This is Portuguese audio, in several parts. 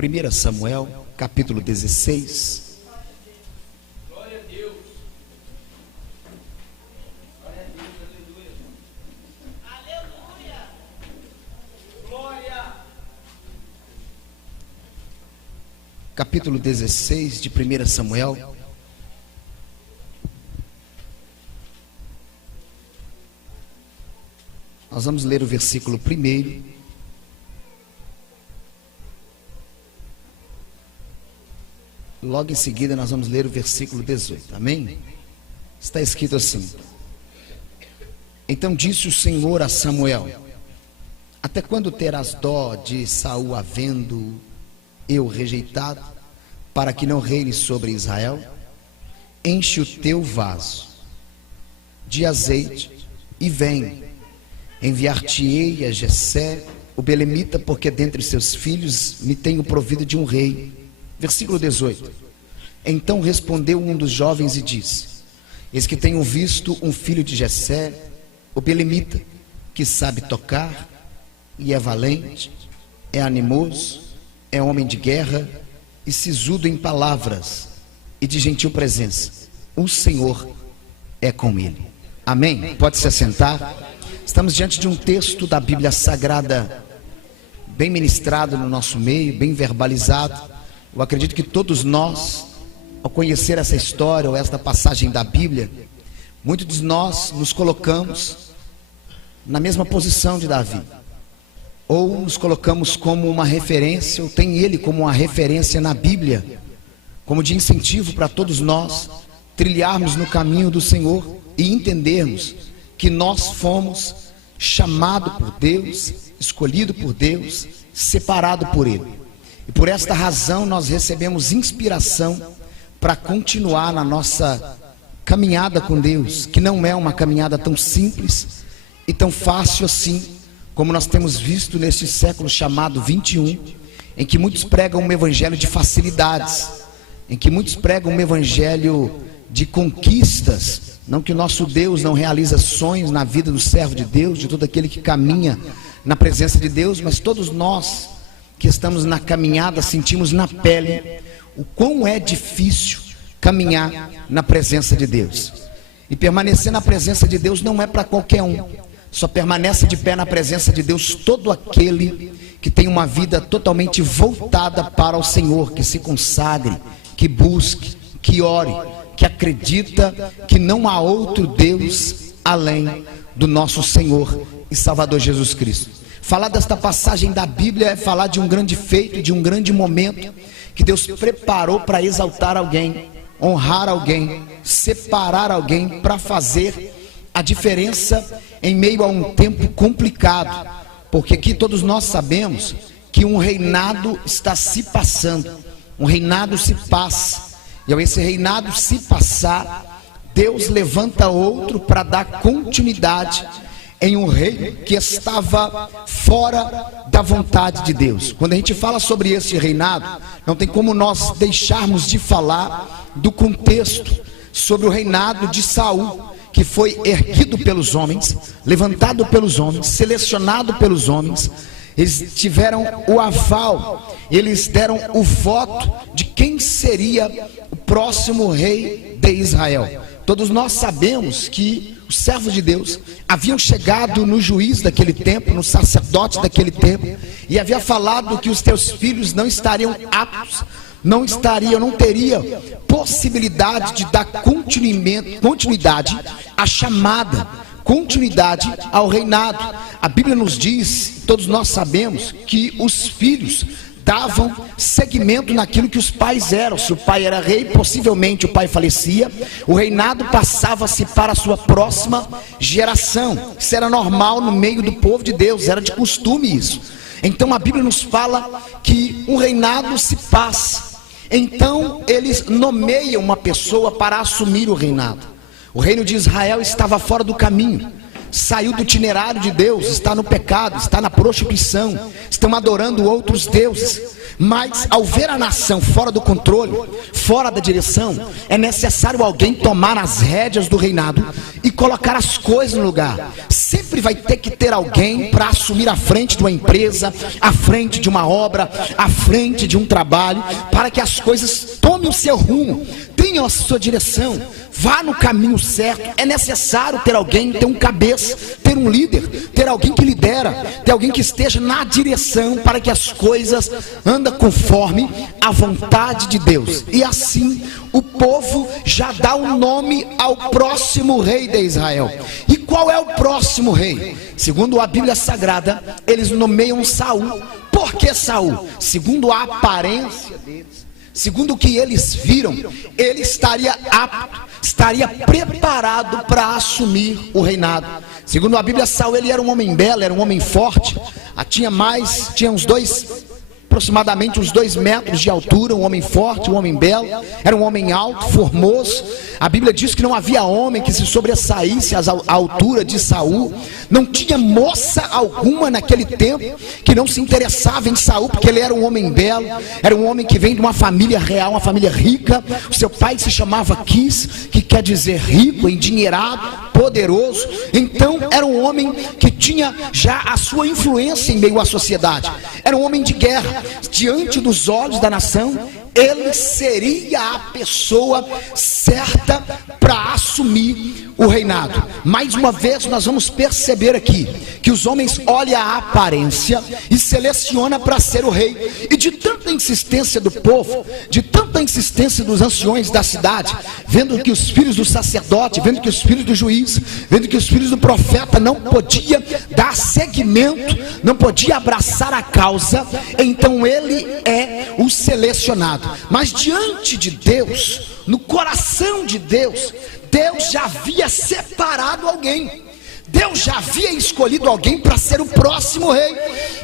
1 Samuel, capítulo 16. Glória a Deus. Glória a Deus, aleluia. Aleluia. Glória. Capítulo 16 de 1 Samuel. Nós vamos ler o versículo 1. Logo em seguida nós vamos ler o versículo 18, amém? Está escrito assim: Então disse o Senhor a Samuel: Até quando terás dó de Saul, havendo eu rejeitado, para que não reine sobre Israel? Enche o teu vaso de azeite e vem, enviar-te-ei a Jessé, o belemita, porque dentre seus filhos me tenho provido de um rei. Versículo 18. Então respondeu um dos jovens e disse: Eis que tenho visto um filho de Jessé, o belemita, que sabe tocar e é valente, é animoso, é homem de guerra e sisudo em palavras e de gentil presença. O Senhor é com ele. Amém? Pode se assentar. Estamos diante de um texto da Bíblia Sagrada bem ministrado no nosso meio, bem verbalizado. Eu acredito que todos nós, ao conhecer essa história ou esta passagem da Bíblia, muitos de nós nos colocamos na mesma posição de Davi, ou nos colocamos como uma referência, ou tem ele como uma referência na Bíblia, como de incentivo para todos nós trilharmos no caminho do Senhor e entendermos que nós fomos chamados por Deus, escolhidos por Deus, separados por Ele. E por esta razão nós recebemos inspiração para continuar na nossa caminhada com Deus, que não é uma caminhada tão simples e tão fácil assim, como nós temos visto neste século chamado 21, em que muitos pregam um evangelho de facilidades, em que muitos pregam um evangelho de conquistas. Não que o nosso Deus não realiza sonhos na vida do servo de Deus, de todo aquele que caminha na presença de Deus, mas todos nós que estamos na caminhada sentimos na pele o quão é difícil caminhar na presença de Deus. E permanecer na presença de Deus não é para qualquer um. Só permanece de pé na presença de Deus todo aquele que tem uma vida totalmente voltada para o Senhor, que se consagre, que busque, que ore, que acredita que não há outro Deus além do nosso Senhor e Salvador Jesus Cristo. Falar desta passagem da Bíblia é falar de um grande feito, de um grande momento que Deus preparou para exaltar alguém, honrar alguém, separar alguém para fazer a diferença em meio a um tempo complicado, porque aqui todos nós sabemos que um reinado está se passando, um reinado se passa, e ao esse reinado se passar, Deus levanta outro para dar continuidade em um reino que estava fora da vontade de Deus. Quando a gente fala sobre esse reinado, não tem como nós deixarmos de falar do contexto sobre o reinado de Saul, que foi erguido pelos homens, levantado pelos homens, selecionado pelos homens. Eles tiveram o aval, eles deram o voto de quem seria o próximo rei de Israel. Todos nós sabemos que os servos de Deus haviam chegado no juiz daquele tempo, no sacerdote daquele tempo, e havia falado que os teus filhos não estariam aptos, não teria possibilidade de dar continuidade à chamada, continuidade ao reinado. A Bíblia nos diz, todos nós sabemos, que os filhos davam seguimento naquilo que os pais eram. Se o pai era rei, possivelmente o pai falecia, o reinado passava-se para a sua próxima geração. Isso era normal no meio do povo de Deus, era de costume isso. Então a Bíblia nos fala que um reinado se passa. Então eles nomeiam uma pessoa para assumir o reinado. O reino de Israel estava fora do caminho. saiu do itinerário de Deus, está no pecado, está na prostituição, estão adorando outros deuses. Mas ao ver a nação fora do controle, fora da direção, é necessário alguém tomar as rédeas do reinado e colocar as coisas no lugar. Sempre vai ter que ter alguém para assumir a frente de uma empresa, a frente de uma obra, a frente de um trabalho, para que as coisas tomem o seu rumo, tenham a sua direção, vá no caminho certo. É necessário ter alguém, ter um cabeça, ter um líder, ter alguém que lidera, ter alguém que esteja na direção para que as coisas andem conforme a vontade de Deus. E assim o povo já dá um nome ao próximo rei de Israel. E qual é o próximo rei? Segundo a Bíblia Sagrada, eles nomeiam Saul. Por que Saul? Segundo a aparência deles, segundo o que eles viram, ele estaria apto, estaria preparado para assumir o reinado. Segundo a Bíblia, Saul, ele era um homem belo, era um homem forte, tinha aproximadamente uns 2 metros de altura, um homem forte, um homem belo, era um homem alto, formoso. A Bíblia diz que não havia homem que se sobressaísse à altura de Saul. Não tinha moça alguma naquele tempo que não se interessava em Saul, porque ele era um homem belo, era um homem que vem de uma família real, uma família rica. O seu pai se chamava Quis, que quer dizer rico, endinheirado, poderoso. Então era um homem que tinha já a sua influência em meio à sociedade, era um homem de guerra. Diante dos olhos da nação, ele seria a pessoa certa para assumir o reinado. Mais uma vez nós vamos perceber aqui que os homens olham a aparência e selecionam para ser o rei. E de tanta insistência do povo, de tanta insistência dos anciões da cidade, vendo que os filhos do sacerdote, vendo que os filhos do juiz, vendo que os filhos do profeta não podiam dar seguimento, não podiam abraçar a causa, então ele é o selecionado. Mas diante de Deus, no coração de Deus, Deus já havia separado alguém. Deus já havia escolhido alguém para ser o próximo rei.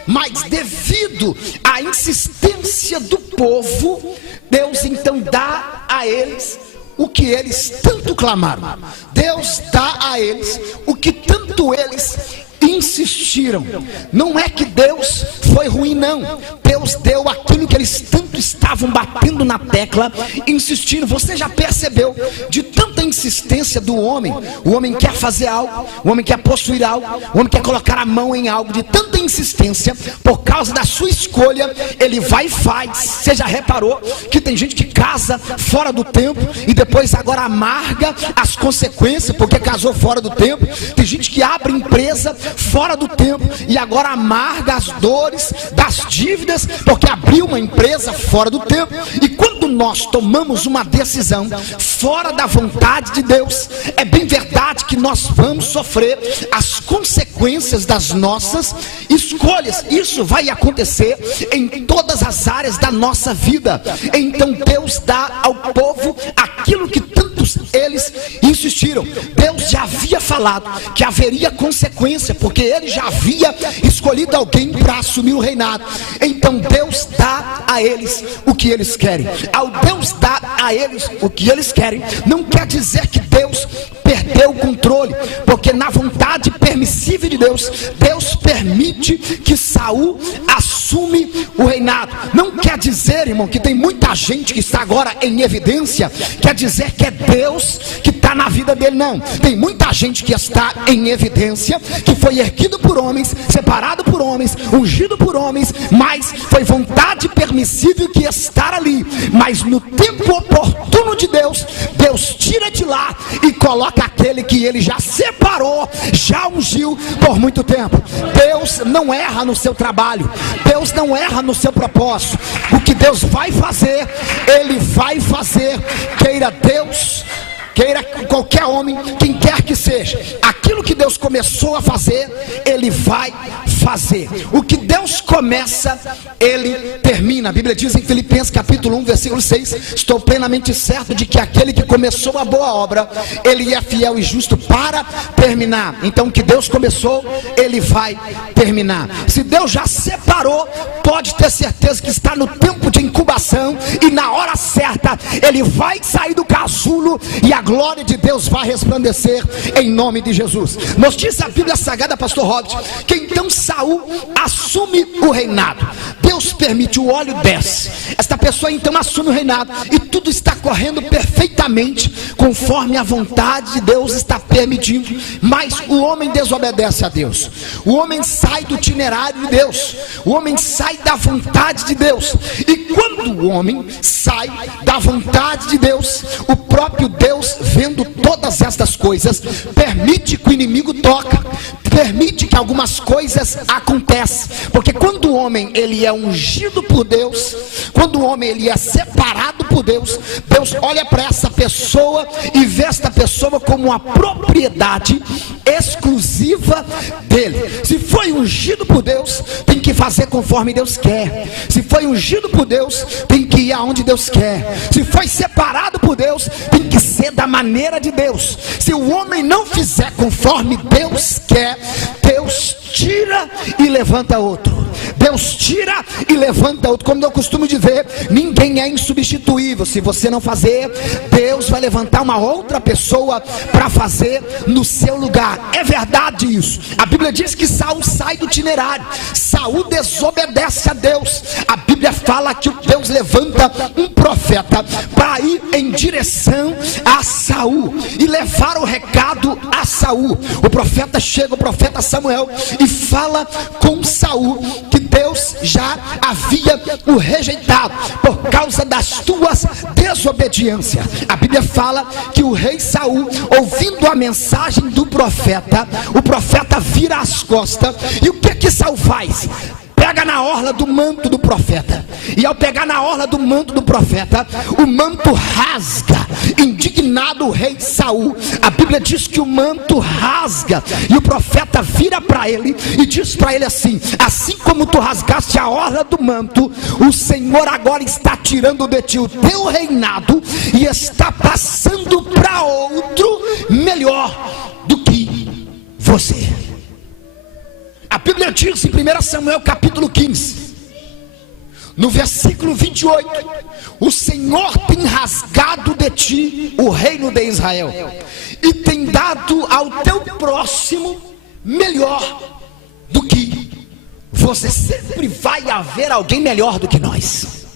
Mas devido à insistência do povo, Deus então dá a eles o que eles tanto clamaram. Deus dá a eles o que tanto eles insistiram. Não é que Deus foi ruim, não. Deus deu aquilo que eles tanto estavam batendo na tecla, insistindo. Você já percebeu? De tanta insistência do homem, o homem quer fazer algo, o homem quer possuir algo, o homem quer colocar a mão em algo. De tanta insistência, por causa da sua escolha, ele vai e faz. Você já reparou que tem gente que casa fora do tempo e depois agora amarga as consequências porque casou fora do tempo? Tem gente que abre empresa fora do tempo e agora amarga as dores das dívidas porque abriu uma empresa fora do tempo. E quando nós tomamos uma decisão fora da vontade de Deus, é bem verdade que nós vamos sofrer as consequências das nossas escolhas. Isso vai acontecer em todas as áreas da nossa vida. Então Deus dá ao povo aquilo que tantos eles insistiram. Deus já havia falado que haveria consequência, porque ele já havia escolhido alguém para assumir o reinado. Então Deus dá a eles o que eles querem. Ao Deus dar a eles o que eles querem, não quer dizer que Deus perdeu o controle, porque na vontade permissível de Deus, Deus permite que Saul assume o reinado. Não quer dizer, irmão, que tem muita gente que está agora em evidência, quer dizer que é Deus que está na vida dele. Não, tem muita gente que está em evidência, que foi erguido por homens, separado por homens, ungido por homens, mas foi vontade permissível que estar ali. Mas no tempo oportuno de Deus, Deus tira de lá e coloca aquele que ele já separou, já ungiu por muito tempo. Deus não erra no seu trabalho, Deus não erra no seu propósito. O que Deus vai fazer, ele vai fazer, queira Deus, queira qualquer homem, quem quer que seja. Aquilo que Deus começou a fazer, ele vai fazer. O que Deus começa, Ele termina. A Bíblia diz em Filipenses capítulo 1, versículo 6: estou plenamente certo de que aquele que começou a boa obra, Ele é fiel e justo para terminar. Então o que Deus começou, Ele vai terminar. Se Deus já separou, pode ter certeza que está no tempo de incubação, e na hora certa Ele vai sair do casulo e a glória de Deus vai resplandecer em nome de Jesus. Nos diz a Bíblia Sagrada, pastor Robert, que então Saul assume o reinado. Deus permite, o óleo desce, esta pessoa então assume o reinado, e tudo está correndo perfeitamente conforme a vontade de Deus está permitindo. Mas o homem desobedece a Deus, o homem sai do itinerário de Deus, o homem sai da vontade de Deus. E quando o homem sai da vontade de Deus, o próprio Deus, vendo todas estas coisas, permite que o inimigo toque, permite que algumas coisas aconteçam. Porque quando o homem ele é ungido por Deus, quando o homem ele é separado por Deus, Deus olha para essa pessoa e vê esta pessoa como uma propriedade exclusiva dele. Se foi ungido por Deus, tem que fazer conforme Deus quer. Se foi ungido por Deus, tem que ir aonde Deus quer. Se foi separado por Deus, tem que ser da maneira de Deus. Se o homem não fizer conforme Deus quer, Deus tira e levanta outro. Deus tira e levanta outro. Como eu costumo dizer, ninguém é insubstituível. Se você não fazer, Deus vai levantar uma outra pessoa para fazer no seu lugar. É verdade isso. A Bíblia diz que Saul sai do itinerário. Saul desobedece a Deus. A Bíblia fala que Deus levanta um profeta para ir em direção a Saul e levar o recado a Saul. O profeta chega, o profeta Samuel, e fala com Saul que Deus já havia o rejeitado por causa das tuas desobediências. A Bíblia fala que o rei Saul, ouvindo a mensagem do profeta, o profeta vira as costas. E o que Saul faz? Pega na orla do manto do profeta. E ao pegar na orla do manto do profeta, o manto rasga. Indignado o rei Saul, a Bíblia diz que o manto rasga. E o profeta vira para ele e diz para ele assim: assim como tu rasgaste a orla do manto, o Senhor agora está tirando de ti o teu reinado e está passando para outro melhor do que você. A Bíblia diz em 1 Samuel capítulo 15, no versículo 28, o Senhor tem rasgado de ti o reino de Israel e tem dado ao teu próximo melhor do que você. Sempre vai haver alguém melhor do que nós.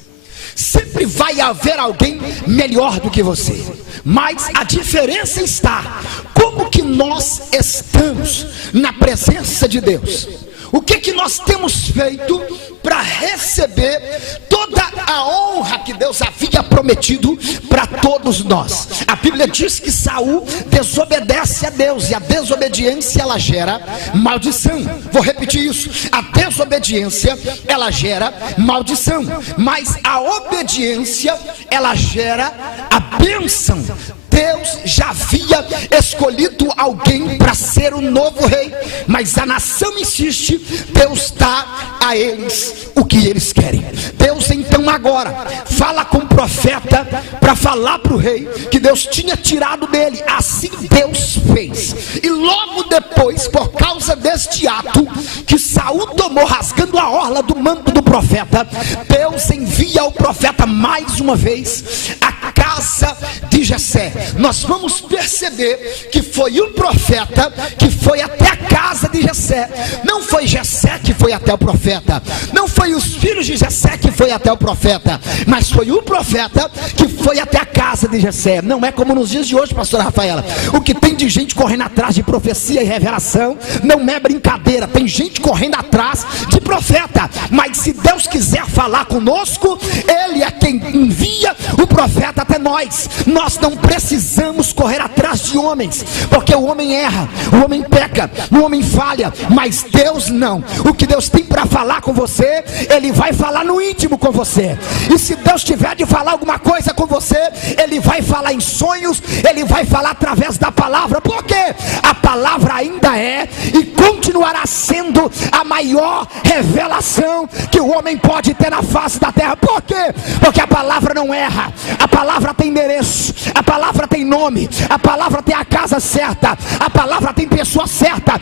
Sempre vai haver alguém melhor do que você. Mas a diferença está como que nós estamos na presença de Deus. O que nós temos feito para receber toda a honra que Deus havia prometido para todos nós? A Bíblia diz que Saul desobedece a Deus, e a desobediência ela gera maldição. Vou repetir isso: a desobediência ela gera maldição, mas a obediência ela gera a bênção. Deus já havia escolhido alguém para ser o novo rei, mas a nação insiste. Deus dá a eles o que eles querem. Deus então agora fala com o profeta para falar para o rei que Deus tinha tirado dele. Assim Deus fez. E logo depois, por causa deste ato que Saul tomou, rasgando a orla do manto do profeta, Deus envia o profeta mais uma vez à casa de Jessé. Nós vamos perceber que foi o profeta que foi até a casa de Jessé. Não foi Jessé que foi até o profeta, não foi os filhos de Jessé que foi até o profeta, mas foi o profeta que foi até a casa de Jessé. Não é como nos dias de hoje, pastora Rafaela. O que tem de gente correndo atrás de profecia e revelação não é brincadeira. Tem gente correndo atrás de profeta, mas se Deus quiser falar conosco, Ele é quem envia o profeta até nós não precisamos correr atrás de homens, porque o homem erra, o homem peca, o homem falha, mas Deus não. O que Deus tem para falar com você, Ele vai falar no íntimo com você. E se Deus tiver de falar alguma coisa com você, Ele vai falar em sonhos, Ele vai falar através da palavra, porque a palavra ainda é e continuará sendo a maior revelação que o homem pode ter na face da terra. Por quê? Porque a palavra não erra, a palavra tem endereço, a palavra tem nome, a palavra tem a casa certa, a palavra tem pessoa certa.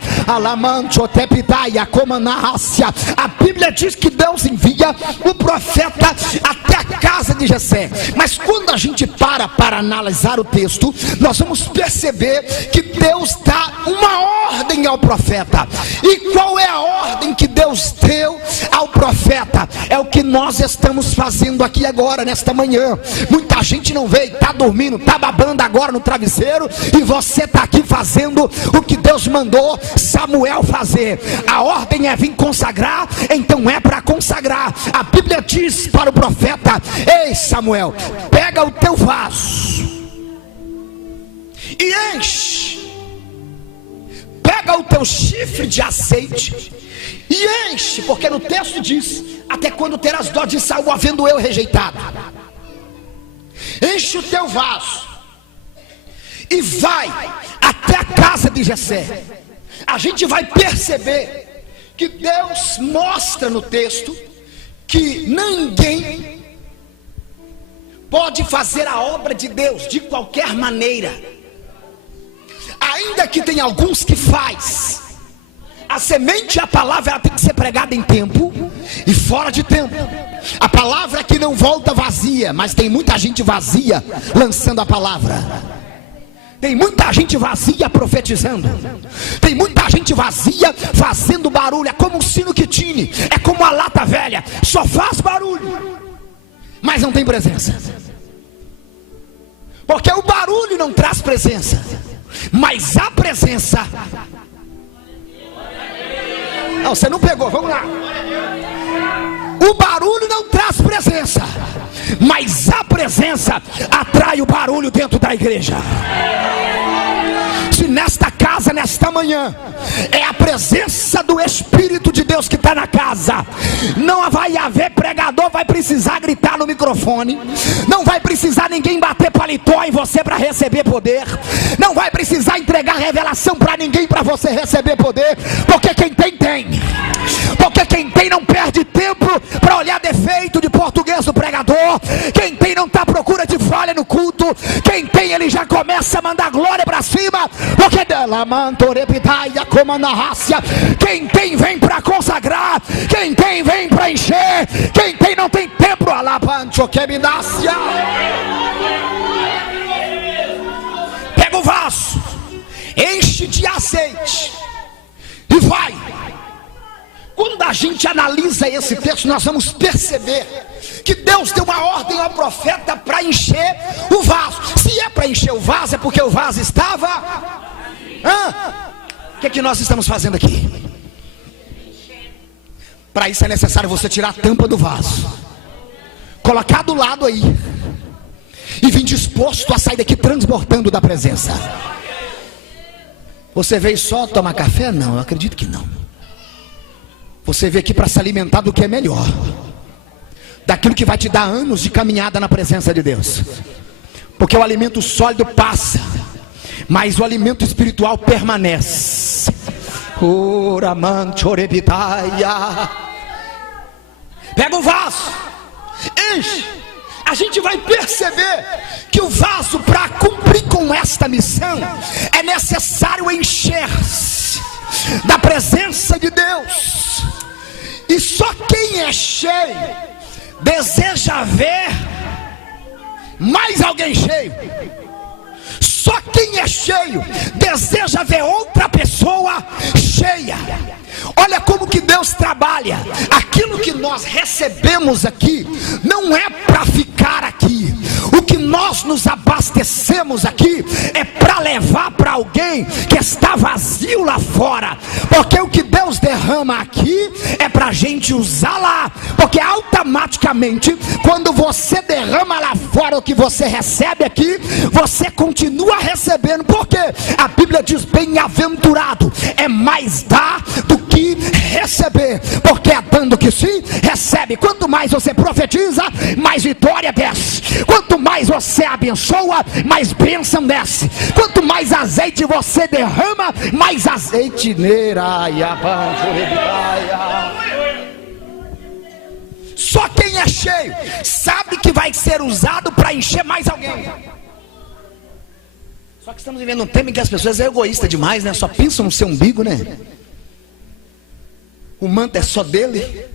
A Bíblia diz que Deus envia o profeta até a casa de Jessé. Mas quando a gente para analisar o texto, nós vamos perceber que Deus dá uma ordem ao profeta. E qual é a ordem que Deus deu ao profeta? É o que nós estamos fazendo aqui agora, nesta manhã. Muita gente não veio, está dormindo, está babando agora no travesseiro, e você está aqui fazendo o que Deus mandou Samuel fazer. A ordem é vir consagrar, então é para consagrar. A Bíblia diz para o profeta: ei Samuel, pega o teu vaso e enche, pega o teu chifre de azeite e enche, porque no texto diz: até quando terás dó de Saul, havendo eu rejeitado. Enche o teu vaso e vai até a casa de Jessé. A gente vai perceber que Deus mostra no texto que ninguém pode fazer a obra de Deus de qualquer maneira, ainda que tem alguns que faz. A semente, a palavra, ela tem que ser pregada em tempo e fora de tempo. A palavra que não volta vazia, mas tem muita gente vazia lançando a palavra. Tem muita gente vazia profetizando. Tem muita gente vazia fazendo barulho. É como um sino que tine, é como a lata velha, só faz barulho, mas não tem presença. Porque o barulho não traz presença, mas a presença... Não, você não pegou, vamos lá. O barulho não traz presença, mas a presença atrai o barulho dentro da igreja. Se nesta casa, nesta manhã, é a presença do Espírito de Deus que está na casa, não vai haver pregador, vai precisar gritar no microfone, não vai precisar ninguém bater paletó em você para receber poder, não vai precisar entregar revelação para ninguém para você receber poder, porque quem tem, tem. Porque quem tem não perde tempo para olhar defeito de português do pregador. Quem tem não está à procura de falha no culto. Quem tem, ele já começa a mandar glória para cima, porque dela mantorepitaia como na raça. Quem tem vem para consagrar, quem tem vem para encher. Quem tem não tem tempo. Alapancho que me dácia. Pega o vaso, enche de azeite e vai. Quando a gente analisa esse texto, nós vamos perceber que Deus deu uma ordem ao profeta para encher o vaso. Se é para encher o vaso, é porque o vaso estava... O que nós estamos fazendo aqui? Para isso é necessário você tirar a tampa do vaso, colocar do lado aí, e vir disposto a sair daqui transbordando da presença. Você veio só tomar café? Não, eu acredito que não. Você veio aqui para se alimentar do que é melhor, daquilo que vai te dar anos de caminhada na presença de Deus. Porque o alimento sólido passa, mas o alimento espiritual permanece. Pega o vaso, enche. A gente vai perceber que o vaso, para cumprir com esta missão, é necessário encher-se da presença de Deus. E só quem é cheio deseja ver mais alguém cheio. Só quem é cheio deseja ver outra pessoa cheia. Olha como que Deus trabalha. Aquilo que nós recebemos aqui não é para ficar aqui. O que nós nos abastecemos aqui é para levar para alguém que está vazio lá fora, porque o que Deus derrama aqui é para a gente usar lá, porque automaticamente quando você derrama lá fora o que você recebe aqui, você continua recebendo, porque a Bíblia diz: bem-aventurado é mais dar do que receber, porque é dando que se recebe. Quanto mais você profetiza, mais vitória desce. Quanto mais você abençoa, mais bênção desce. Quanto mais azeite você derrama, mais azeite Só quem é cheio sabe que vai ser usado para encher mais alguém. Só que estamos vivendo um tempo em que as pessoas são egoístas demais, né? Só pensam no seu umbigo, né? O manto é só dele,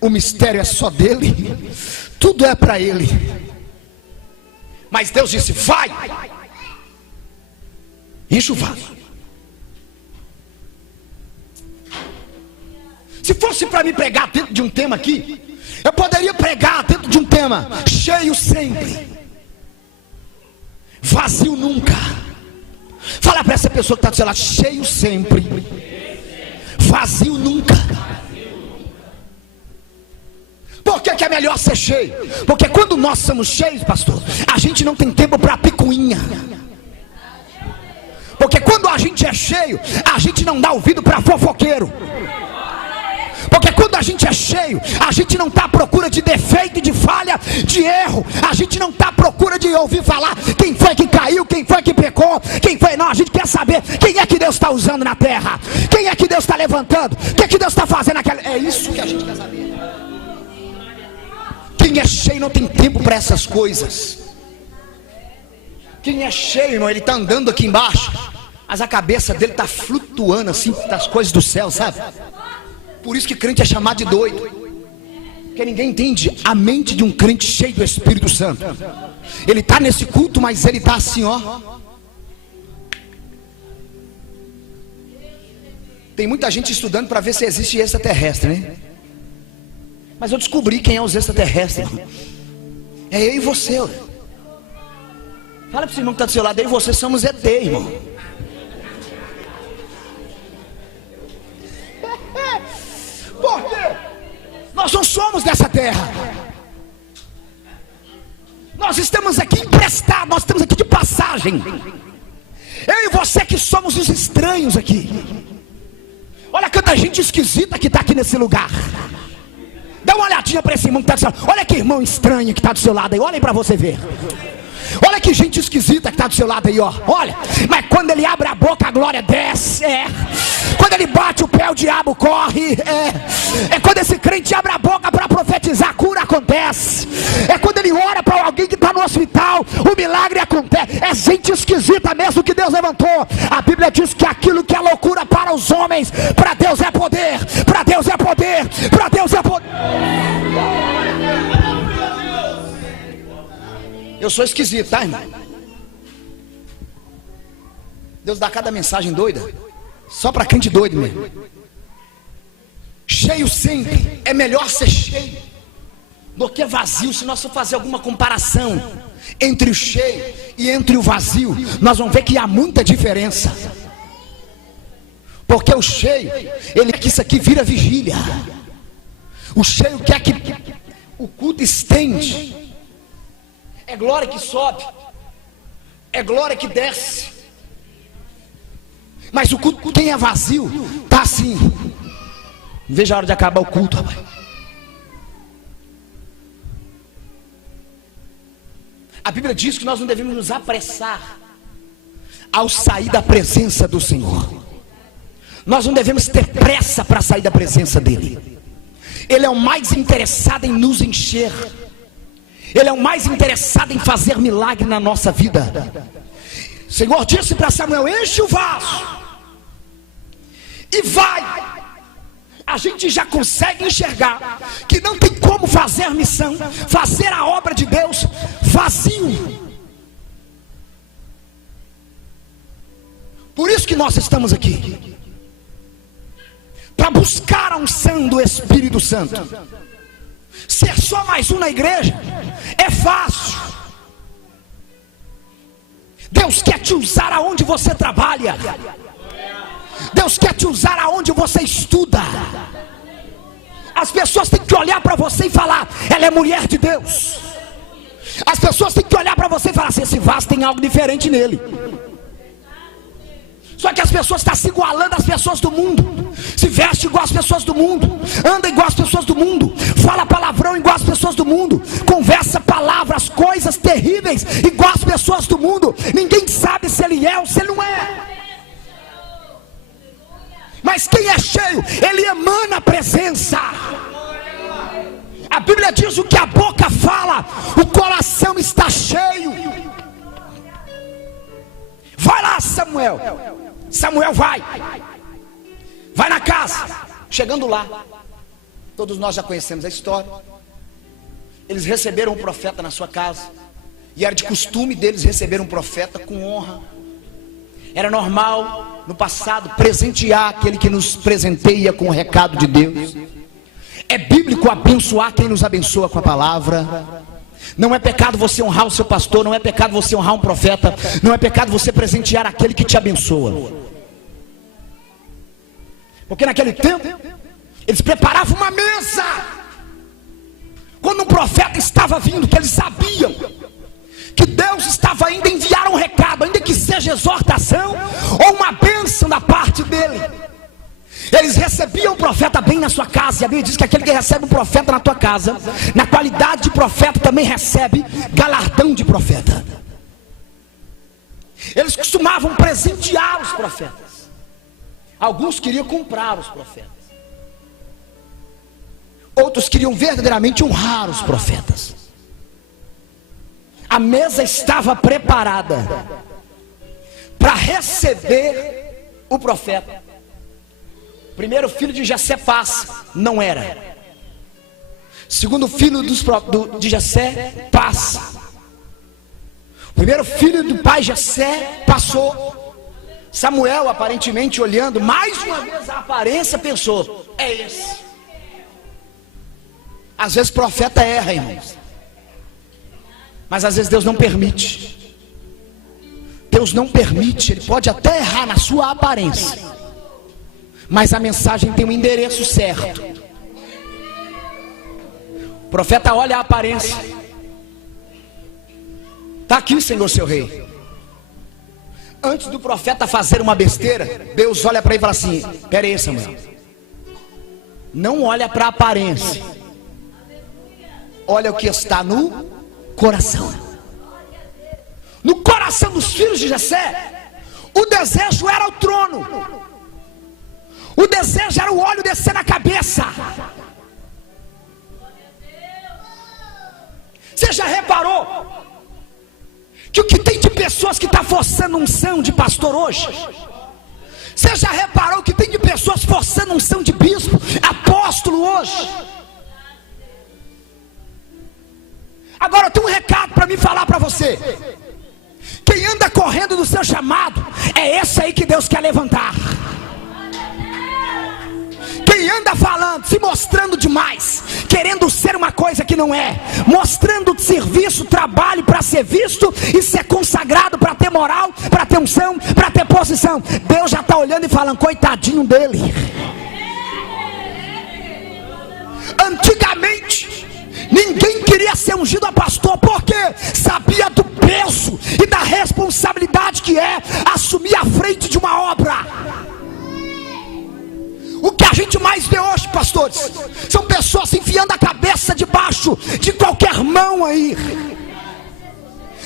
o mistério é só dele, tudo é para ele. Mas Deus disse: vai, enche o vaso. Se fosse para me pregar dentro de um tema aqui, eu poderia pregar dentro de um tema: cheio sempre, vazio nunca. Fala para essa pessoa que está do seu lado: cheio sempre, vazio nunca. Por que é melhor ser cheio? Porque quando nós somos cheios, pastor, a gente não tem tempo para picuinha. Porque quando a gente é cheio, a gente não dá ouvido para fofoqueiro. Porque quando a gente é cheio, a gente não está à procura de defeito, de falha, de erro. A gente não está à procura de ouvir falar quem foi que caiu, quem foi que pecou, quem foi. Não, a gente quer saber quem é que Deus está usando na terra, quem é que Deus está levantando, o que é que Deus está fazendo naquela. É isso que a gente quer saber. Quem é cheio não tem tempo para essas coisas. Quem é cheio, irmão, ele está andando aqui embaixo, mas a cabeça dele está flutuando assim das coisas do céu, sabe? Por isso que crente é chamado de doido, porque ninguém entende a mente de um crente cheio do Espírito Santo. Ele está nesse culto, mas ele está assim, ó. Tem muita gente estudando para ver se existe extraterrestre, né? Mas eu descobri quem é os extraterrestres, irmão. É eu e você, ó. Fala para o irmão que está do seu lado: eu e você somos ET, irmão. Por quê? Nós não somos dessa terra. Nós estamos aqui emprestados, nós estamos aqui de passagem. Eu e você que somos os estranhos aqui. Olha quanta gente esquisita que está aqui nesse lugar. Dá uma olhadinha para esse irmão que está do seu lado. Olha que irmão estranho que está do seu lado aí. Olha aí para você ver. Olha que gente esquisita que está do seu lado aí, ó. Olha, mas quando ele abre a boca, a glória desce. Quando ele bate o pé, o diabo corre. É quando esse crente abre a boca para profetizar, a cura acontece. É quando ele ora para alguém que está no hospital, o milagre acontece. É gente esquisita mesmo que Deus levantou. A Bíblia diz que aquilo que é loucura para os homens, para Deus é poder. Para Deus é poder. Para Deus é poder. Eu sou esquisito, tá, irmão? Deus dá cada mensagem doida, só para crente doido mesmo. Cheio sempre, é melhor ser cheio do que vazio. Se nós for fazer alguma comparação entre o cheio e entre o vazio, nós vamos ver que há muita diferença. Porque o cheio, ele quer que isso aqui vira vigília. O cheio quer que o culto estende. É glória que sobe, é glória que desce. Mas o culto, quem é vazio, está assim. Não veja a hora de acabar o culto, rapaz. A Bíblia diz que nós não devemos nos apressar ao sair da presença do Senhor. Nós não devemos ter pressa para sair da presença dEle. Ele é o mais interessado em nos encher. Ele é o mais interessado em fazer milagre na nossa vida. O Senhor disse para Samuel: enche o vaso e vai. A gente já consegue enxergar que não tem como fazer missão, fazer a obra de Deus vazio. Por isso que nós estamos aqui, para buscar a unção do Espírito Santo. Ser só mais um na igreja é fácil. Deus quer te usar aonde você trabalha. Deus quer te usar aonde você estuda. As pessoas têm que olhar para você e falar: ela é mulher de Deus. As pessoas têm que olhar para você e falar assim: esse vaso tem algo diferente nele. Só que as pessoas estão se igualando às pessoas do mundo, se veste igual às pessoas do mundo, anda igual às pessoas do mundo, fala palavrão igual às pessoas do mundo, conversa palavras, coisas terríveis igual às pessoas do mundo. Ninguém sabe se ele é ou se ele não é. Mas quem é cheio, ele emana a presença. A Bíblia diz: o que a boca fala, o coração está cheio. Vai lá, Samuel. Samuel vai na casa. Chegando lá, todos nós já conhecemos a história. Eles receberam um profeta na sua casa, e era de costume deles receber um profeta com honra. Era normal no passado presentear aquele que nos presenteia com o recado de Deus. É bíblico abençoar quem nos abençoa com a palavra. Não é pecado você honrar o seu pastor, não é pecado você honrar um profeta, não é pecado você presentear aquele que te abençoa. Porque naquele tempo eles preparavam uma mesa. Quando um profeta estava vindo, que eles sabiam que Deus estava indo enviar um recado, ainda que seja exortação ou uma bênção da parte dele, eles recebiam o profeta bem na sua casa. E a Bíblia diz que aquele que recebe o profeta na tua casa, na qualidade de profeta, também recebe galardão de profeta. Eles costumavam presentear os profetas. Alguns queriam comprar os profetas, outros queriam verdadeiramente honrar os profetas. A mesa estava preparada para receber o profeta. Primeiro filho de Jessé passa, não era. Segundo filho de Jessé passa. O primeiro filho do pai Jessé passou. Samuel, aparentemente olhando mais uma vez a aparência, pensou: é esse. Às vezes profeta erra, irmãos, mas às vezes Deus não permite. Deus não permite. Ele pode até errar na sua aparência, mas a mensagem tem um endereço certo. O profeta olha a aparência. Está aqui, Senhor, seu rei. Antes do profeta fazer uma besteira, Deus olha para ele e fala assim: espera aí, Samuel, não olha para a aparência, olha o que está no coração. No coração dos filhos de Jessé, o desejo era o trono. O desejo era o óleo descer na cabeça. Você já reparou que o que tem de pessoas que está forçando unção de pastor hoje? Você já reparou que tem de pessoas forçando unção de bispo, apóstolo hoje? Agora eu tenho um recado para me falar para você. Quem anda correndo do seu chamado, é esse aí que Deus quer levantar. Quem anda falando, se mostrando demais, querendo ser uma coisa que não é, mostrando serviço, trabalho para ser visto e ser consagrado, para ter moral, para ter unção, para ter posição, Deus já está olhando e falando: coitadinho dele. Antigamente ninguém queria ser ungido a pastor, porque sabia do peso e da responsabilidade que é assumir a frente de uma obra. O que a gente mais vê hoje, pastores, são pessoas enfiando a cabeça debaixo de qualquer mão aí,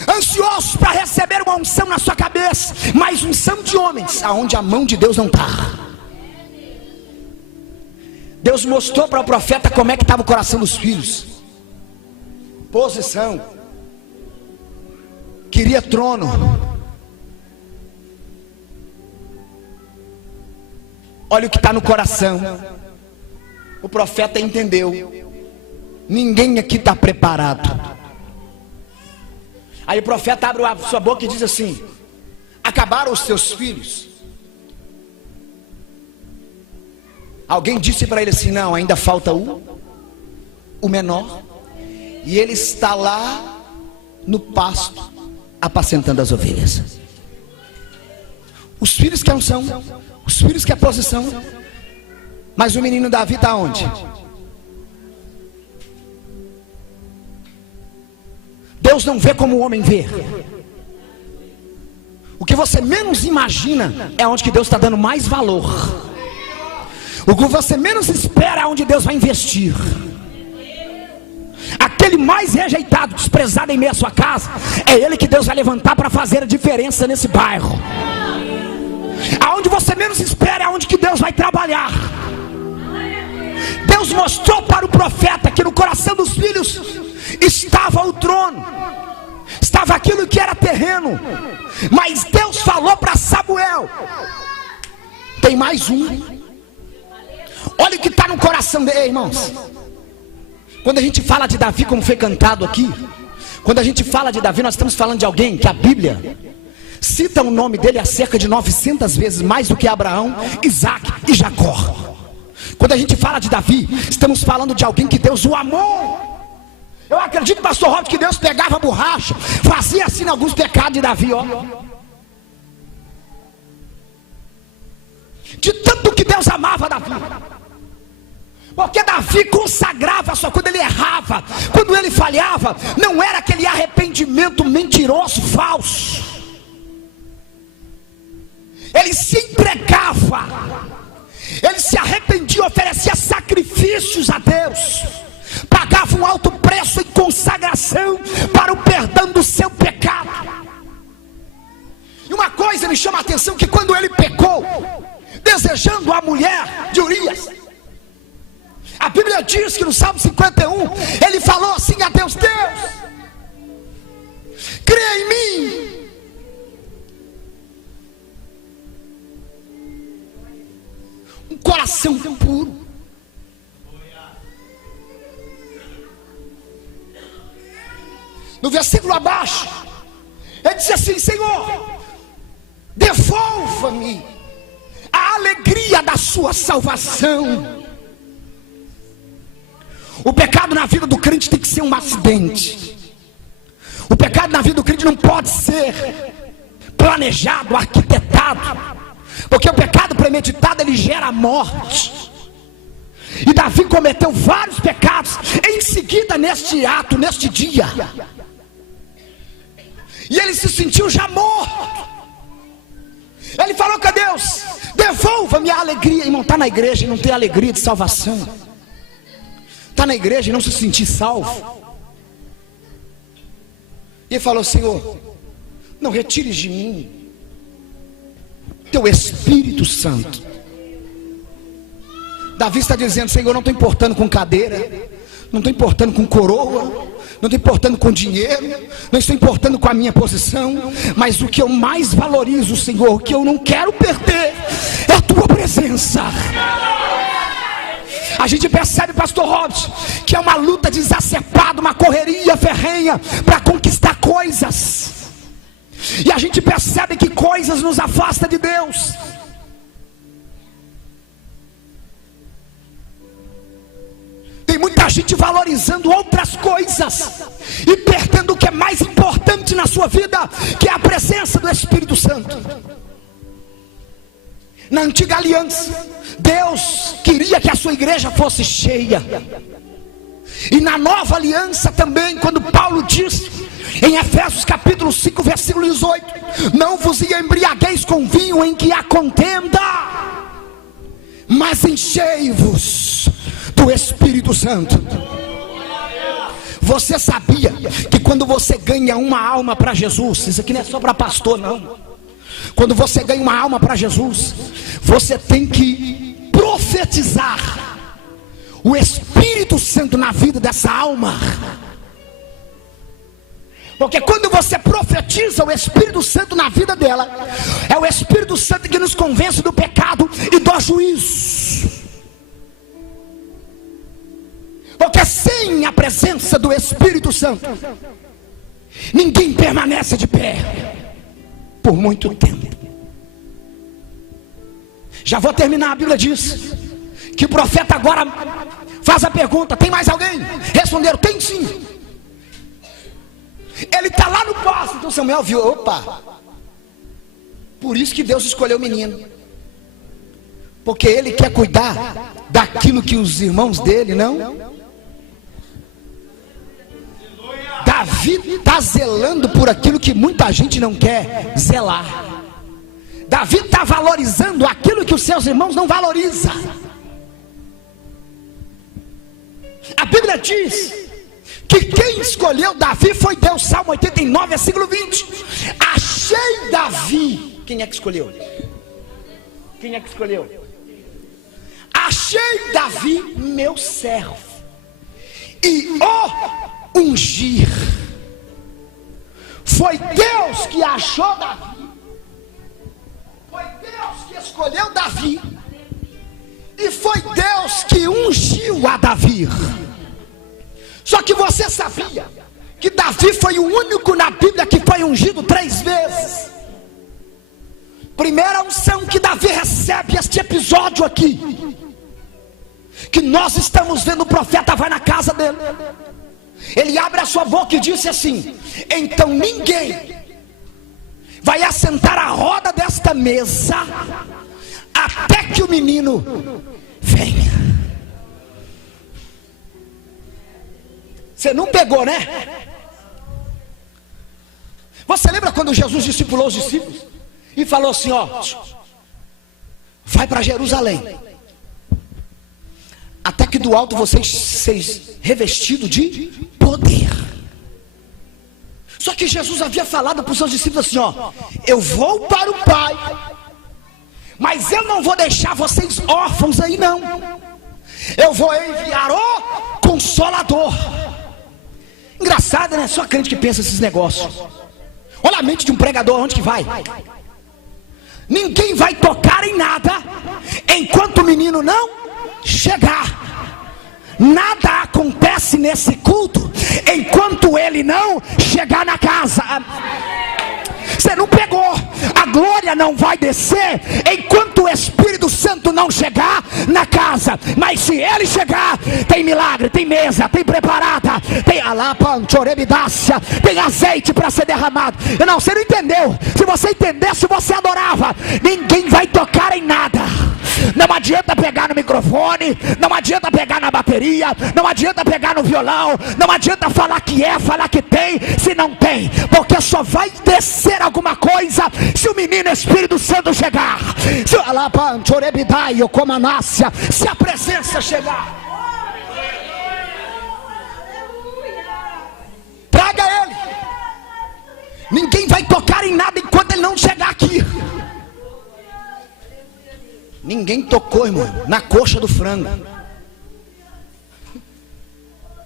ansiosos para receber uma unção na sua cabeça, mas unção de homens, aonde a mão de Deus não está. Deus mostrou para o profeta como é que estava o coração dos filhos. Posição, queria trono. Olha o que está no coração. O profeta entendeu: ninguém aqui está preparado. Aí o profeta abre a sua boca e diz assim: acabaram os teus filhos? Alguém disse para ele assim: não, ainda falta o menor, e ele está lá no pasto, apacentando as ovelhas. Os filhos quer unção, os filhos quer posição, mas o menino Davi está onde? Deus não vê como o homem vê. O que você menos imagina é onde que Deus está dando mais valor. O que você menos espera é onde Deus vai investir. Aquele mais rejeitado, desprezado em meio à sua casa, é ele que Deus vai levantar para fazer a diferença nesse bairro. Aonde você menos espera é onde que Deus vai trabalhar. Deus mostrou para o profeta que no coração dos filhos estava o trono, estava aquilo que era terreno. Mas Deus falou para Samuel: tem mais um. Olha o que está no coração dele, irmãos. Quando a gente fala de Davi, como foi cantado aqui, quando a gente fala de Davi, nós estamos falando de alguém que a Bíblia cita o nome dele a cerca de 900 vezes mais do que Abraão, Isaac e Jacó. Quando a gente fala de Davi, estamos falando de alguém que Deus o amou. Eu acredito, pastor Robert, que Deus pegava a borracha, fazia assim em alguns pecados de Davi, ó. De tanto que Deus amava Davi. Porque Davi consagrava só quando ele errava, quando ele falhava, não era aquele arrependimento mentiroso, falso. Ele se entregava, ele se arrependia, oferecia sacrifícios a Deus, pagava um alto preço em consagração para o perdão do seu pecado. E uma coisa me chama a atenção, que quando ele pecou, desejando a mulher de Urias, a Bíblia diz que no Salmo 51, ele falou assim a Deus: Deus, crê em mim. Um coração puro. No versículo abaixo, ele disse assim: Senhor, devolva-me a alegria da sua salvação. O pecado na vida do crente tem que ser um acidente. O pecado na vida do crente não pode ser planejado, arquitetado, porque o pecado premeditado, ele gera morte. E Davi cometeu vários pecados em seguida neste ato, neste dia. E ele se sentiu já morto. Ele falou com Deus: devolva-me a alegria. Irmão, está na igreja e não tem alegria de salvação. Está na igreja e não se sentir salvo. E ele falou: Senhor, não retires de mim teu Espírito Santo. Davi está dizendo: Senhor, não estou importando com cadeira, não estou importando com coroa, não estou importando com dinheiro, não estou importando com a minha posição, mas o que eu mais valorizo, Senhor, o que eu não quero perder, é a tua presença. A gente percebe, pastor Robert, que é uma luta desacepada, uma correria ferrenha para conquistar coisas. E a gente percebe que coisas nos afastam de Deus. Tem muita gente valorizando outras coisas e perdendo o que é mais importante na sua vida, que é a presença do Espírito Santo. Na antiga aliança, Deus queria que a sua igreja fosse cheia. E na nova aliança também, quando Paulo diz em Efésios capítulo 5, versículo 18: não vos embriagueis com vinho em que há contenda, mas enchei-vos do Espírito Santo. Você sabia que quando você ganha uma alma para Jesus, isso aqui não é só para pastor não, quando você ganha uma alma para Jesus, você tem que profetizar o Espírito Santo na vida dessa alma. Porque quando você profetiza o Espírito Santo na vida dela, é o Espírito Santo que nos convence do pecado e do juízo. Porque sem a presença do Espírito Santo, ninguém permanece de pé por muito tempo. Já vou terminar. A Bíblia diz que o profeta agora faz a pergunta: tem mais alguém? Responderam: tem sim. Ele está lá no pasto. Então Samuel viu, opa, por isso que Deus escolheu o menino, porque ele quer cuidar daquilo que os irmãos dele não. Davi está zelando por aquilo que muita gente não quer zelar. Davi está valorizando aquilo que os seus irmãos não valorizam. A Bíblia diz que quem escolheu Davi foi Deus. Salmo 89, versículo 20. Achei Davi. Quem é que escolheu? Quem é que escolheu? Achei Davi, meu servo, e o ungir. Foi Deus que achou Davi. Foi Deus que escolheu Davi. E foi Deus que ungiu a Davi. Só que você sabia que Davi foi o único na Bíblia que foi ungido 3 vezes. Primeira unção que Davi recebe, este episódio aqui, que nós estamos vendo, o profeta vai na casa dele, ele abre a sua boca e disse assim: então ninguém vai assentar a roda desta mesa até que o menino venha. Você não pegou, né? Você lembra quando Jesus discipulou os discípulos e falou assim, ó, vai para Jerusalém, até que do alto vocês sejam revestidos de poder. Só que Jesus havia falado para os seus discípulos assim, ó, eu vou para o Pai, mas eu não vou deixar vocês órfãos aí não. Eu vou enviar o Consolador. Engraçado, né? Só crente que pensa esses negócios. Olha a mente de um pregador, onde que vai? Ninguém vai tocar em nada enquanto o menino não chegar. Nada acontece nesse culto enquanto ele não chegar na casa. Você não pegou. A glória não vai descer enquanto o Espírito Santo não chegar na casa. Mas se ele chegar, tem milagre, tem mesa, tem preparada, tem alapanchorebidácia, tem azeite para ser derramado. Não, você não entendeu. Se você entendesse, você adorava. Ninguém vai tocar em nada. Não adianta pegar no microfone, não adianta pegar na bateria, não adianta pegar no violão, não adianta falar que é, falar que tem, se não tem, porque só vai descer alguma coisa se o menino Espírito Santo chegar, se a presença chegar. Traga ele. Ninguém vai tocar em nada enquanto ele não chegar aqui. Ninguém tocou, irmão, na coxa do frango.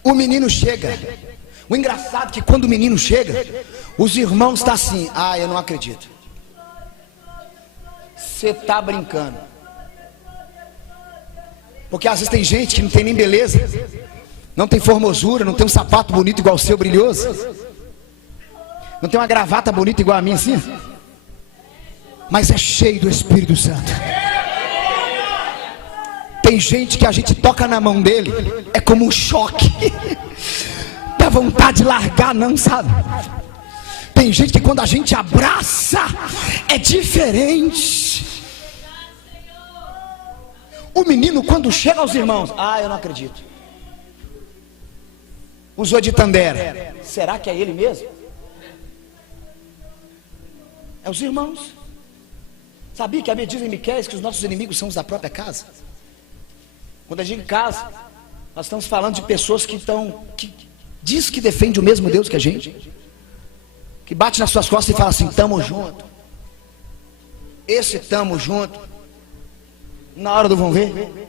O menino chega. O engraçado é que quando o menino chega, os irmãos estão assim, ah, eu não acredito. Você está brincando. Porque às vezes tem gente que não tem nem beleza, não tem formosura, não tem um sapato bonito igual o seu, brilhoso, não tem uma gravata bonita igual a minha assim, mas é cheio do Espírito Santo. Tem gente que a gente toca na mão dele, é como um choque. Dá vontade de largar, não, sabe? Tem gente que quando a gente abraça, é diferente. O menino quando chega aos irmãos, ah, eu não acredito. Usou de tandera. Será que é ele mesmo? É os irmãos. Sabia que a Bíblia diz em Miqueias que os nossos inimigos são os da própria casa? Quando a gente casa, nós estamos falando de pessoas que diz que defende o mesmo Deus que a gente, que bate nas suas costas e fala assim, tamo junto. Esse tamo junto, na hora do vamos ver,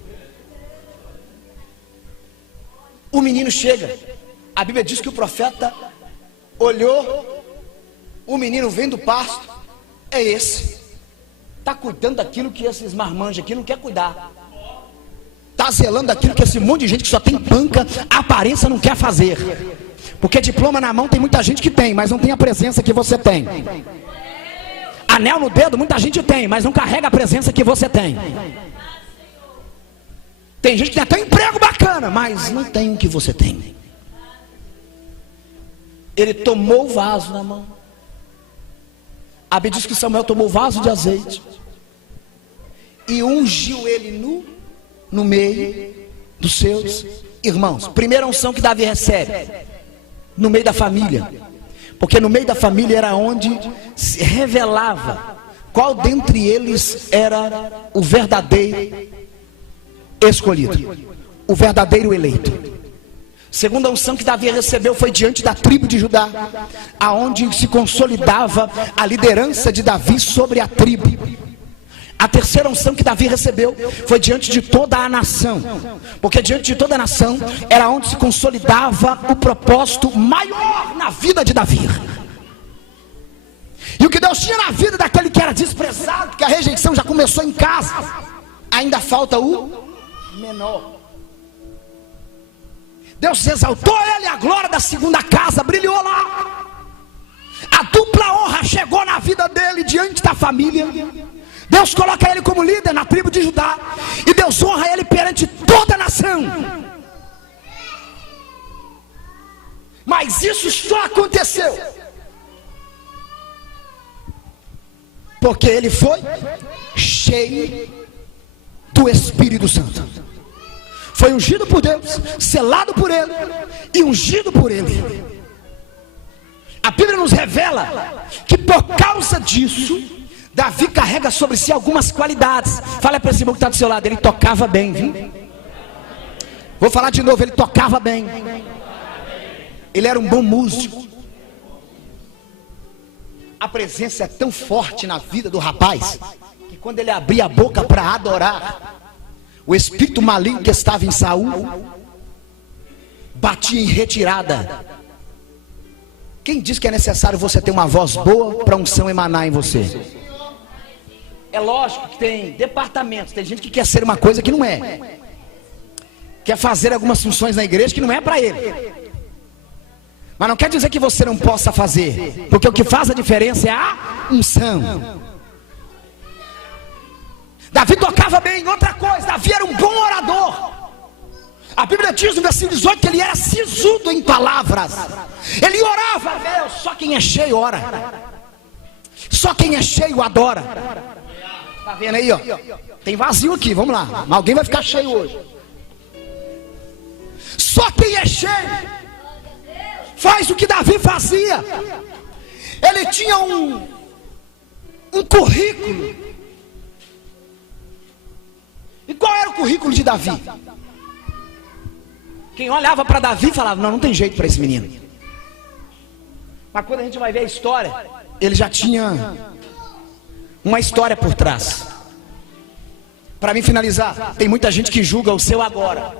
o menino chega. A Bíblia diz que o profeta olhou, o menino vem do pasto, é esse, está cuidando daquilo que esses marmanjos aqui não quer cuidar. Está zelando daquilo que esse monte de gente que só tem panca, a aparência não quer fazer. Porque diploma na mão tem muita gente que tem, mas não tem a presença que você tem. Anel no dedo muita gente tem, mas não carrega a presença que você tem. Tem gente que tem até um emprego bacana, mas não tem o que você tem. ele tomou o vaso na mão. A Bíblia diz que Samuel tomou o vaso de azeite e ungiu ele no meio dos seus irmãos. Primeira unção que Davi recebe, no meio da família, porque no meio da família era onde se revelava qual dentre eles era o verdadeiro escolhido, o verdadeiro eleito. Segunda unção que Davi recebeu foi diante da tribo de Judá, aonde se consolidava a liderança de Davi sobre a tribo. A terceira unção que Davi recebeu foi diante de toda a nação, porque diante de toda a nação era onde se consolidava o propósito maior na vida de Davi. E o que Deus tinha na vida daquele que era desprezado, porque a rejeição já começou em casa, ainda falta o menor. Deus exaltou ele, a glória da segunda casa brilhou lá. A dupla honra chegou na vida dele diante da família. Deus coloca ele como líder na tribo de Judá, e Deus honra ele perante toda a nação. Mas isso só aconteceu porque ele foi cheio do Espírito Santo. Foi ungido por Deus, selado por ele e ungido por ele. A Bíblia nos revela que por causa disso Davi carrega sobre si algumas qualidades. Fala para esse irmão que está do seu lado, ele tocava bem, viu? Vou falar de novo, ele tocava bem. Ele era um bom músico. A presença é tão forte na vida do rapaz que quando ele abria a boca para adorar, o espírito maligno que estava em Saul batia em retirada. Quem diz que é necessário você ter uma voz boa para a unção emanar em você? É lógico que tem departamentos, tem gente que quer ser uma coisa que não é, quer fazer algumas funções na igreja que não é para ele. Mas não quer dizer que você não possa fazer, porque o que faz a diferença é a unção. Davi tocava bem. Outra coisa, Davi era um bom orador. A Bíblia diz no versículo 18 que ele era sisudo em palavras. Ele orava a Deus. Só quem é cheio ora. Só quem é cheio adora. Tá vendo aí, ó? Tem vazio aqui, vamos lá. Alguém vai ficar cheio hoje. Só quem é cheio faz o que Davi fazia. Ele tinha um currículo. E qual era o currículo de Davi? Quem olhava para Davi falava, não tem jeito para esse menino. Mas quando a gente vai ver a história, ele já tinha uma história por trás. Para mim finalizar, tem muita gente que julga o seu agora,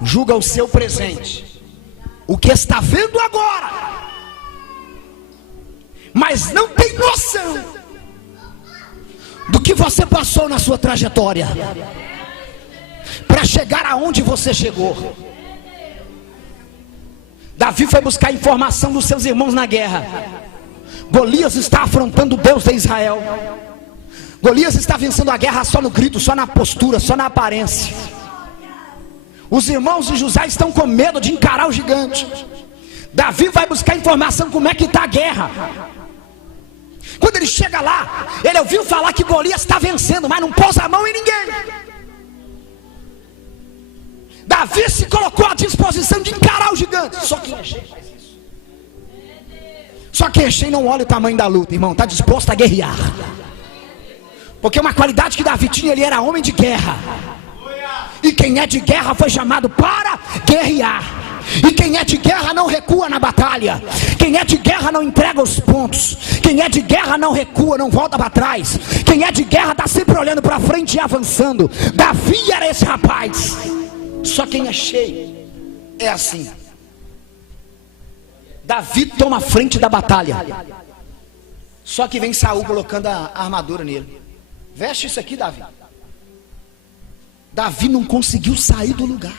julga o seu presente, o que está vendo agora, mas não tem noção do que você passou na sua trajetória para chegar aonde você chegou. Davi foi buscar informação dos seus irmãos na guerra. Golias está afrontando o Deus de Israel. Golias está vencendo a guerra só no grito, só na postura, só na aparência. Os irmãos de José estão com medo de encarar o gigante. Davi vai buscar informação como é que está a guerra. Quando ele chega lá, ele ouviu falar que Golias está vencendo, mas não pôs a mão em ninguém. Davi se colocou à disposição de encarar o gigante. Só quem é cheio faz isso. Só quem é cheio não olha o tamanho da luta, irmão. Está disposto a guerrear. Porque uma qualidade que Davi tinha, ele era homem de guerra. E quem é de guerra foi chamado para guerrear. E quem é de guerra não recua na batalha. Quem é de guerra não entrega os pontos. Quem é de guerra não recua, não volta para trás. Quem é de guerra está sempre olhando para frente e avançando. Davi era esse rapaz. Só quem é cheio é assim. Davi toma a frente da batalha. Só que vem Saul colocando a armadura nele. Veste isso aqui, Davi. Davi não conseguiu sair do lugar,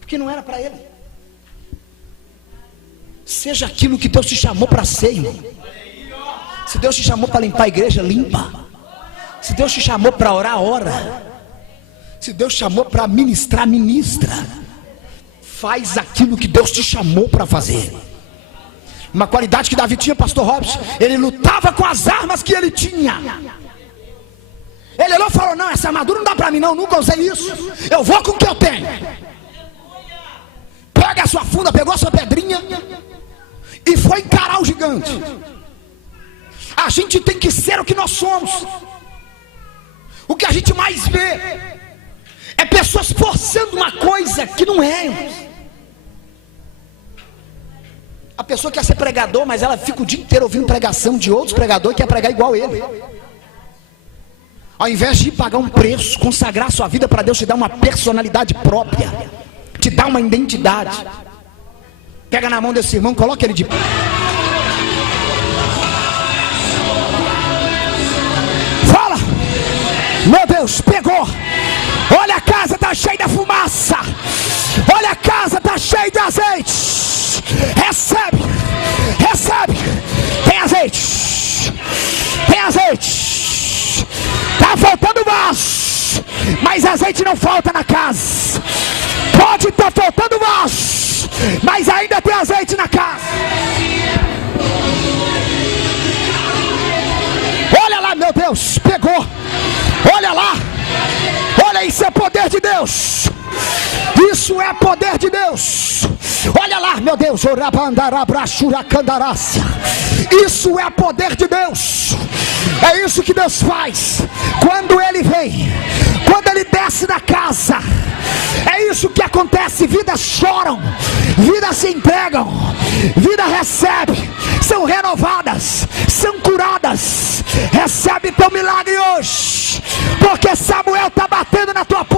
porque não era para ele. Seja aquilo que Deus te chamou para ser, irmão. Se Deus te chamou para limpar a igreja, limpa. Se Deus te chamou para orar, ora. Se Deus te chamou para ministrar, ministra. faz aquilo que Deus te chamou para fazer. Uma qualidade que Davi tinha, pastor Robson, ele lutava com as armas que ele tinha. Ele olhou e falou: não, essa armadura não dá para mim não, nunca usei isso, eu vou com o que eu tenho. Pega a sua funda, pegou a sua pedrinha e foi encarar o gigante. A gente tem que ser o que nós somos. O que a gente mais vê é pessoas forçando uma coisa que não é. A pessoa quer ser pregador, mas ela fica o dia inteiro ouvindo pregação de outros pregadores e quer pregar igual ele. Ao invés de pagar um preço, consagrar sua vida para Deus, te dar uma personalidade própria, te dar uma identidade. Pega na mão desse irmão, coloca ele de pé. Fala, meu Deus, pegou. Olha, a casa está cheia de fumaça. Olha, a casa está cheia de azeite. Recebe, recebe. Tem azeite, tem azeite. Está faltando vaso, mas azeite não falta na casa. Pode estar faltando vaso, mas ainda tem azeite na casa. Olha lá, meu Deus, pegou. Olha lá. Olha, isso é poder de Deus. Isso é poder de Deus. Olha lá, meu Deus. Isso é poder de Deus. É isso que Deus faz quando Ele vem, quando Ele desce da casa. É isso que acontece. Vidas choram, vidas se entregam, vida recebe, são renovadas, são curadas. Recebe teu milagre hoje, porque Samuel está batendo na tua porta.